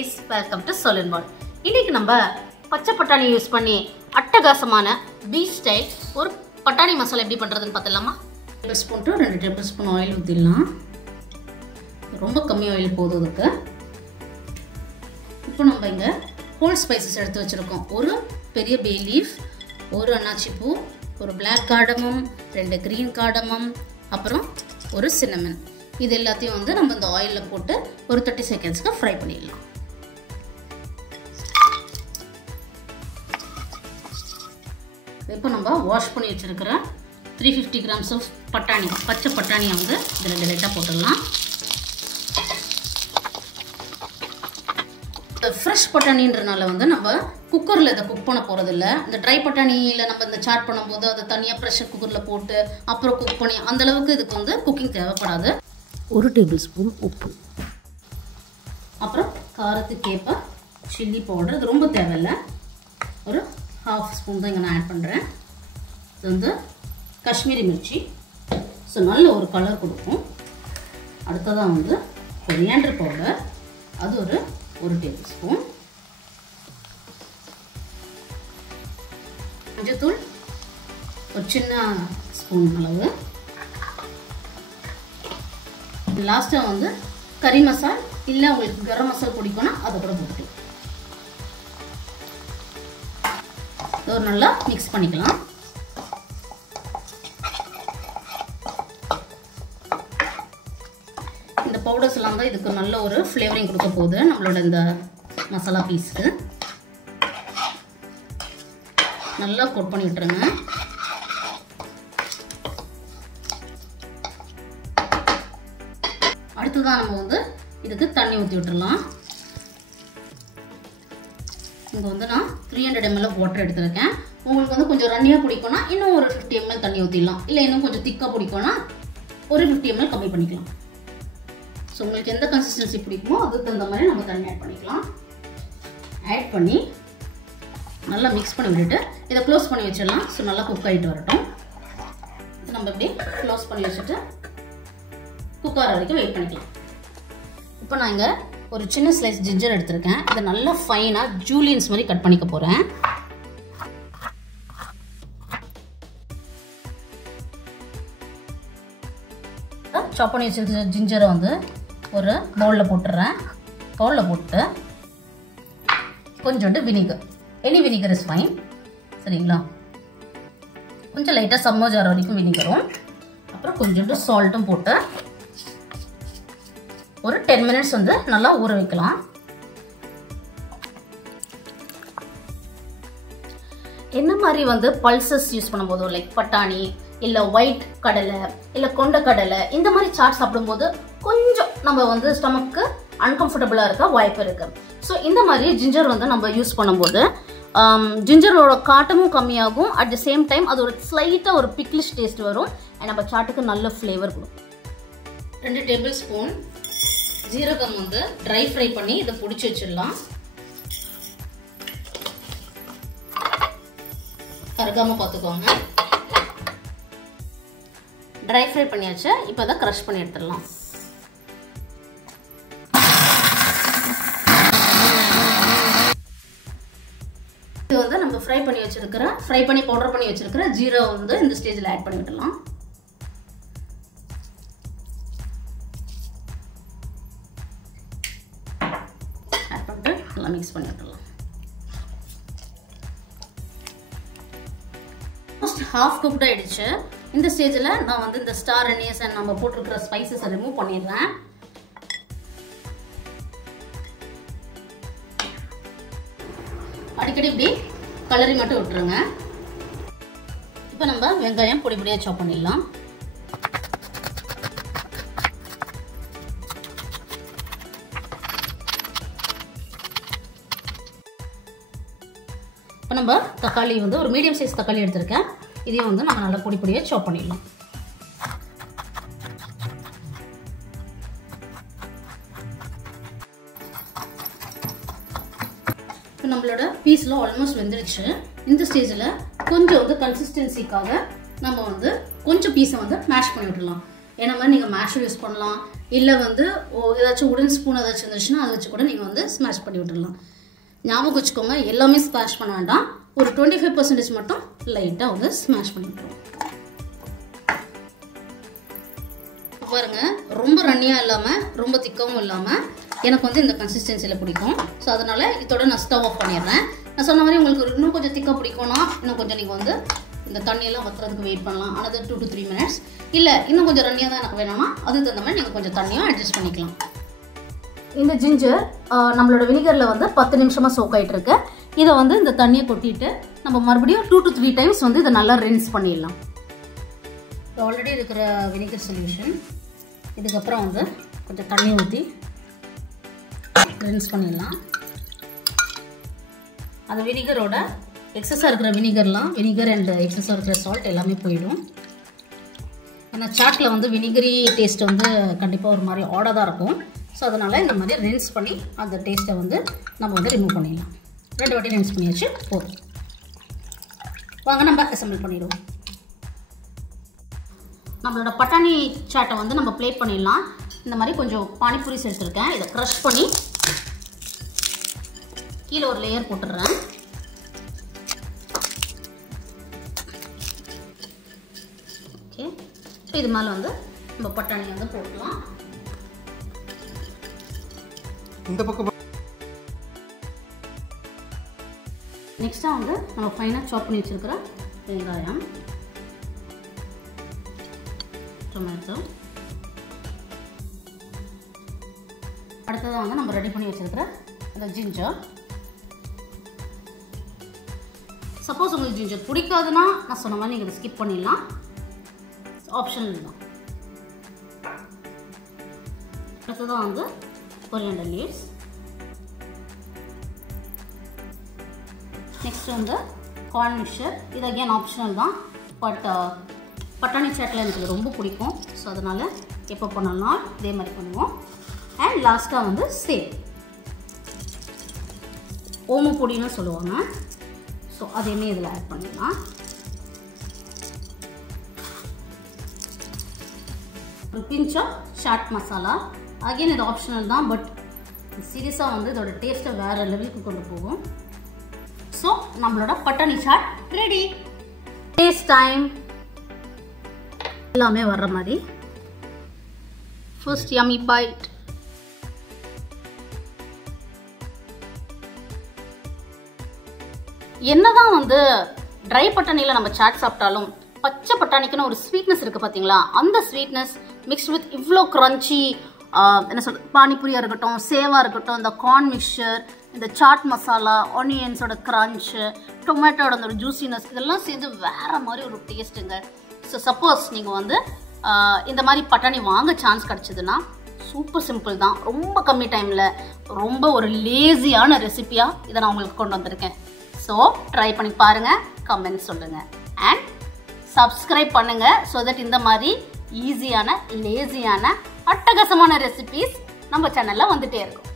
குட்டீஸ், welcome to Soul and Ball. இன்னைக்கு நம்ம பச்சை பட்டாணி யூஸ் பண்ணி அட்டகாசமான பீச் ஸ்டைல் ஒரு பட்டாணி மசாலா எப்படி பண்றதுன்னு பார்த்தலாமா? 1 டேபிள்ஸ்பூன் to 2 டேபிள்ஸ்பூன் ஆயில் ஊத்திடலாம். ரொம்ப கம்மி ஆயில் போதும் அதுக்கு. இப்போ நம்ம இங்க ஹோல் ஸ்பைசஸ் எடுத்து வச்சிருக்கோம். ஒரு பெரிய பே லீஃப், ஒரு அன்னாச்சி பூ, ஒரு black cardamom, 2 green cardamom, அப்புறம் ஒரு cinnamon. இது எல்லாத்தையும் வந்து நம்ம இந்த ஆயில்ல போட்டு ஒரு 30 செகண்ட்ஸ்க்கு ஃப்ரை பண்ணிடலாம். இப்போ நம்ம வாஷ் பண்ணி வச்சிருக்கிற 350 grams ஆஃப் பட்டாணி, பச்சை பட்டாணியை வந்து இதில் டைரெக்டாக போட்டுடலாம். ஃப்ரெஷ் பட்டாணின்றனால வந்து நம்ம குக்கரில் இதை குக் பண்ண போகிறதில்ல. இந்த ட்ரை பட்டாணியில் நம்ம இந்த சாட் பண்ணும்போது அதை தனியாக ப்ரெஷர் குக்கரில் போட்டு அப்புறம் குக் பண்ணி அந்தளவுக்கு இதுக்கு வந்து குக்கிங் தேவைப்படாது. 1 டேபிள்ஸ்பூன் உப்பு, அப்புறம் காரத்துக்கு ஏற்ப சில்லி பவுடர், இது ரொம்ப தேவையில்லை, ஒரு 1/2 ஸ்பூன் தான் இங்கே நான் ஆட் பண்ணுறேன். இது வந்து காஷ்மீரி மிர்ச்சி, ஸோ நல்ல ஒரு கலர் கொடுக்கும். அடுத்ததான் வந்து கொரியாண்டர் பவுடர், அது ஒரு 1 டேபிள்ஸ்பூன். மஞ்சத்தூள் ஒரு சின்ன ஸ்பூன் அளவு. லாஸ்ட்டாக வந்து கறி மசால் இல்லை உங்களுக்கு கரம் மசால் பிடிக்கும்னா அதை கூட போட்டுக்கலாம். ஒரு நல்லா மிக்ஸ் பண்ணிக்கலாம். இந்த பவுடர்ஸ் எல்லாம் தான் இதுக்கு நல்ல ஒரு ஃப்ளேவரிங் கொடுக்க போகுது நம்மளோட இந்த மசாலா பீஸ்க்கு. நல்லா கோட் பண்ணி விட்டுருங்க. அடுத்ததான் நம்ம வந்து இதுக்கு தண்ணி ஊற்றி விட்டுடலாம். இங்கே வந்து நான் 300 ml வாட்டர் எடுத்துருக்கேன். உங்களுக்கு வந்து கொஞ்சம் ரன்னியாக பிடிக்கும்னா இன்னும் ஒரு 50 ml தண்ணி ஊற்றிடலாம். இல்லை இன்னும் கொஞ்சம் திக்காக பிடிக்கும்னா ஒரு 50 ml கம்மி பண்ணிக்கலாம். ஸோ உங்களுக்கு எந்த கன்சிஸ்டன்சி பிடிக்குமோ அதுக்கு தகுந்த மாதிரி நம்ம தண்ணி ஆட் பண்ணிக்கலாம். ஆட் பண்ணி நல்லா மிக்ஸ் பண்ணி விட்டுட்டு இதை க்ளோஸ் பண்ணி வச்சிடலாம். ஸோ நல்லா குக் ஆகிட்டு வரட்டும். இது நம்ம இப்படி க்ளோஸ் பண்ணி வச்சுட்டு குக் ஆகிற வரைக்கும் வெயிட் பண்ணிக்கலாம். இப்போ நான் இங்கே ஒரு சின்ன ஸ்லைஸ் ஜிஞ்சர் எடுத்திருக்கேன். இதை நல்லா ஃபைனாக ஜூலியன்ஸ் மாதிரி கட் பண்ணிக்க போகிறேன். சாப் பண்ணி வச்சிருக்க ஜிஞ்சரை வந்து ஒரு பவுலில் போட்டுடுறேன். பவுலில் போட்டு கொஞ்சோண்டு vinegar, any vinegar is fine, சரிங்களா? கொஞ்சம் லைட்டாக சம்மர் ஜார் வரைக்கும் வினிகரும், அப்புறம் கொஞ்சோண்டு சால்ட்டும் போட்டு ஒரு 10 மினிட்ஸ் வந்து நல்லா ஊற வைக்கலாம். என்ன மாதிரி வந்து பல்சஸ் யூஸ் பண்ணும்போது லைக் பட்டாணி இல்லை ஒயிட் கடலை இல்லை கொண்ட கடலை இந்த மாதிரி சாட் சாப்பிடும்போது கொஞ்சம் நம்ம வந்து ஸ்டமக்கு அன்கம்ஃபர்டபுளாக இருக்க வாய்ப்பு இருக்குது. ஸோ இந்த மாதிரி ஜிஞ்சர் வந்து நம்ம யூஸ் பண்ணும்போது ஜிஞ்சரோட காட்டமும் கம்மியாகும். அட் த சேம் டைம் அது ஒரு ஸ்லைட்டாக ஒரு பிக்லிஷ் டேஸ்ட் வரும். நம்ம சாட்டுக்கு நல்ல ஃப்ளேவர் கொடுக்கும். 2 டேபிள்ஸ்பூன் ஜீரகம் வந்து ட்ரை ஃப்ரை பண்ணி இதை பிடிச்சி வச்சிடலாம். கருகாம பார்த்துக்கோங்க. ட்ரை ஃப்ரை பண்ணியாச்சு. இப்போ அதை க்ரஷ் பண்ணி எடுத்துடலாம். இது வந்து நம்ம ஃப்ரை பண்ணி பவுடர் பண்ணி வச்சிருக்கிற ஜீரோ வந்து இந்த ஸ்டேஜில் ஆட் பண்ணி விடலாம். ஆட் பண்ணிட்டு நல்லா மிக்ஸ் பண்ணி விட்டுடலாம். ஆல்மோஸ்ட் ஹாஃப் குக்ட் ஆயிடுச்சு. இந்த ஸ்டேஜில் நான் வந்து இந்த ஸ்டார் அனியஸ் அண்ட் நம்ம போட்டிருக்கிற ஸ்பைசஸை ரிமூவ் பண்ணிடுறேன். அடிக்கடி இப்படி கலரி மட்டும் விட்டுருங்க. இப்போ நம்ம வெங்காயம் பொடி பொடியாக சாப் பண்ணிடலாம். இப்போ நம்ம தக்காளி வந்து ஒரு மீடியம் சைஸ் தக்காளி எடுத்திருக்கேன். இதையும் வந்து நம்ம நல்லா பொடி பொடியாக சாப் பண்ணிடலாம். இப்போ நம்மளோட பீஸ்லாம் ஆல்மோஸ்ட் வெந்துடுச்சு. இந்த ஸ்டேஜில் கொஞ்சம் வந்து கன்சிஸ்டன்சிக்காக நம்ம வந்து கொஞ்சம் பீஸை வந்து மேஷ் பண்ணி விட்டுடலாம். ஏன்னா மாதிரி நீங்கள் மேஷ் யூஸ் பண்ணலாம், இல்லை வந்து ஏதாச்சும் உடன் ஸ்பூன் ஏதாச்சும் இருந்துச்சுன்னா அதை வச்சு கூட நீங்கள் வந்து ஸ்மாஷ் பண்ணி விட்டுடலாம். ஞாபகம் வச்சுக்கோங்க, எல்லாமே ஸ்மாஷ் பண்ண வேண்டாம், ஒரு 25% மட்டும் லைட்டாக வந்து ஸ்மாஷ் பண்ணி விட்டுருவோம். பாருங்க, ரொம்ப ரன்னியாக இல்லாமல் ரொம்ப திக்கவும் இல்லாமல் எனக்கு வந்து இந்த கன்சிஸ்டன்சியில் பிடிக்கும். ஸோ அதனால் இதோட நான் ஸ்டவ் ஆஃப் பண்ணிடுறேன். நான் சொன்ன மாதிரி உங்களுக்கு இன்னும் கொஞ்சம் திக்காக பிடிக்கும்னா இன்னும் கொஞ்சம் நீங்கள் வந்து இந்த தண்ணியெல்லாம் வத்துறதுக்கு வெயிட் பண்ணலாம். another 2 to 3 minutes. இல்லை இன்னும் கொஞ்சம் ரன்னியாக தான் எனக்கு வேணும்னா அதுக்கு தகுந்த மாதிரி நீங்கள் கொஞ்சம் தண்ணியும் அட்ஜஸ்ட் பண்ணிக்கலாம். இந்த ஜிஞ்சர் நம்மளோட வினிகரில் வந்து 10 நிமிஷமாக சோக் ஆகிட்டு இருக்கு. இதை வந்து இந்த தண்ணியை கொட்டிட்டு நம்ம மறுபடியும் 2 to 3 டைம்ஸ் வந்து இதை நல்லா ரின்ஸ் பண்ணிடலாம். ஆல்ரெடி இருக்கிற வினிகர் சொல்யூஷன் இதுக்கப்புறம் வந்து கொஞ்சம் தண்ணி ஊற்றி ரின்ஸ் பண்ணிடலாம். அந்த வினிகரோட எக்ஸஸாக இருக்கிற வினிகர் அண்ட் எக்ஸஸாக இருக்கிற சால்ட் எல்லாமே போயிடும். ஏன்னா சாட்டில் வந்து வினிகரி டேஸ்ட் வந்து கண்டிப்பாக ஒரு மாதிரி ஆடாக தான் இருக்கும். ஸோ அதனால் இந்த மாதிரி ரின்ஸ் பண்ணி அந்த டேஸ்ட்டை வந்து நம்ம வந்து ரிமூவ் பண்ணிடலாம். 2 வாட்டி ரின்ஸ் பண்ணியாச்சு, போதும். வாங்க நம்ம அசம்பிள் பண்ணிடுவோம். நம்மளோட பட்டாணி சாட்டை வந்து நம்ம பிளேட் பண்ணிடலாம். இந்த மாதிரி கொஞ்சம் பானிபூரிஸ் எடுத்துருக்கேன். இதை க்ரஷ் பண்ணி கீழே ஒரு லேயர் போட்டுடுறேன். ஓகே, இப்போ இது மேலே வந்து நம்ம பட்டாணி வந்து போட்டுக்கலாம். இந்த பக்கம் நெக்ஸ்ட்டாக வந்து நம்ம ஃபைனாக சாப் பண்ணி வச்சுருக்கிற வெங்காயம், டொமேட்டோ, அடுத்ததாக வந்து நம்ம ரெடி பண்ணி வச்சுருக்கிற அந்த ஜிஞ்சர். சப்போஸ் உங்களுக்கு ஜிஞ்சர் பிடிக்காதுன்னா நான் சொன்ன மாதிரி நீங்கள் ஸ்கிப் பண்ணிடலாம், ஆப்ஷனல் தான். அடுத்ததாக வந்து coriander leaves. நெக்ஸ்ட் வந்து கார்ன் மிக்சர். இது அகேன் ஆப்ஷனல் தான், பட் பட்டாணி சாட்டில் எனக்கு ரொம்ப பிடிக்கும். ஸோ அதனால் எப்போ பண்ணலாம் இதே மாதிரி பண்ணுவோம். அண்ட் லாஸ்ட்டாக வந்து சேவ் ஓம பொடின்னு சொல்லுவாங்க. ஸோ அதையுமே இதில் ஆட் பண்ணிடலாம். ஒரு pinch of chaat masala. Again இது ஆப்ஷனல் தான், பட் சீரியஸாக வந்து இதோட டேஸ்ட்டை வேறு லெவலுக்கு கொண்டு போகும். ஸோ நம்மளோட பட்டாணி சாட் ரெடி. டேஸ்ட் டைம் எல்லாமே வர்ற மாதிரி. First yummy byte. என்னதான் வந்து ட்ரை பட்டாணியில் நம்ம சாட் சாப்பிட்டாலும் பச்சை பட்டாணிக்குன்னு ஒரு ஸ்வீட்னஸ் இருக்குது பார்த்தீங்களா? அந்த ஸ்வீட்னஸ் மிக்ஸ்ட் வித் இவ்வளோ க்ரன்ச்சி என்ன சொல்கிறது, பானிபூரியாக இருக்கட்டும், சேவாக இருக்கட்டும், இந்த கார்ன் மிக்சர், இந்த சாட் மசாலா, ஆனியன்ஸோட க்ரன்ச்சு, டொமேட்டோட அந்த ஒரு ஜூசினஸ், இதெல்லாம் சேர்ந்து வேறு மாதிரி ஒரு டேஸ்ட்டுங்க. ஸோ சப்போஸ் நீங்கள் வந்து இந்த மாதிரி பட்டாணி வாங்க சான்ஸ் கிடச்சிதுன்னா சூப்பர் சிம்பிள் தான். ரொம்ப கம்மி டைமில் ரொம்ப ஒரு லேசியான ரெசிபியாக இதை நான் உங்களுக்கு கொண்டு வந்திருக்கேன். ஸோ ட்ரை பண்ணி பாருங்கள், கமெண்ட் சொல்லுங்கள் அண்ட் சப்ஸ்கிரைப் பண்ணுங்கள். ஸோ தட் இந்த மாதிரி ஈஸியான லேசியான அட்டகாசமான ரெசிபிஸ் நம்ம சேனலில் வந்துகிட்டே இருக்கும்.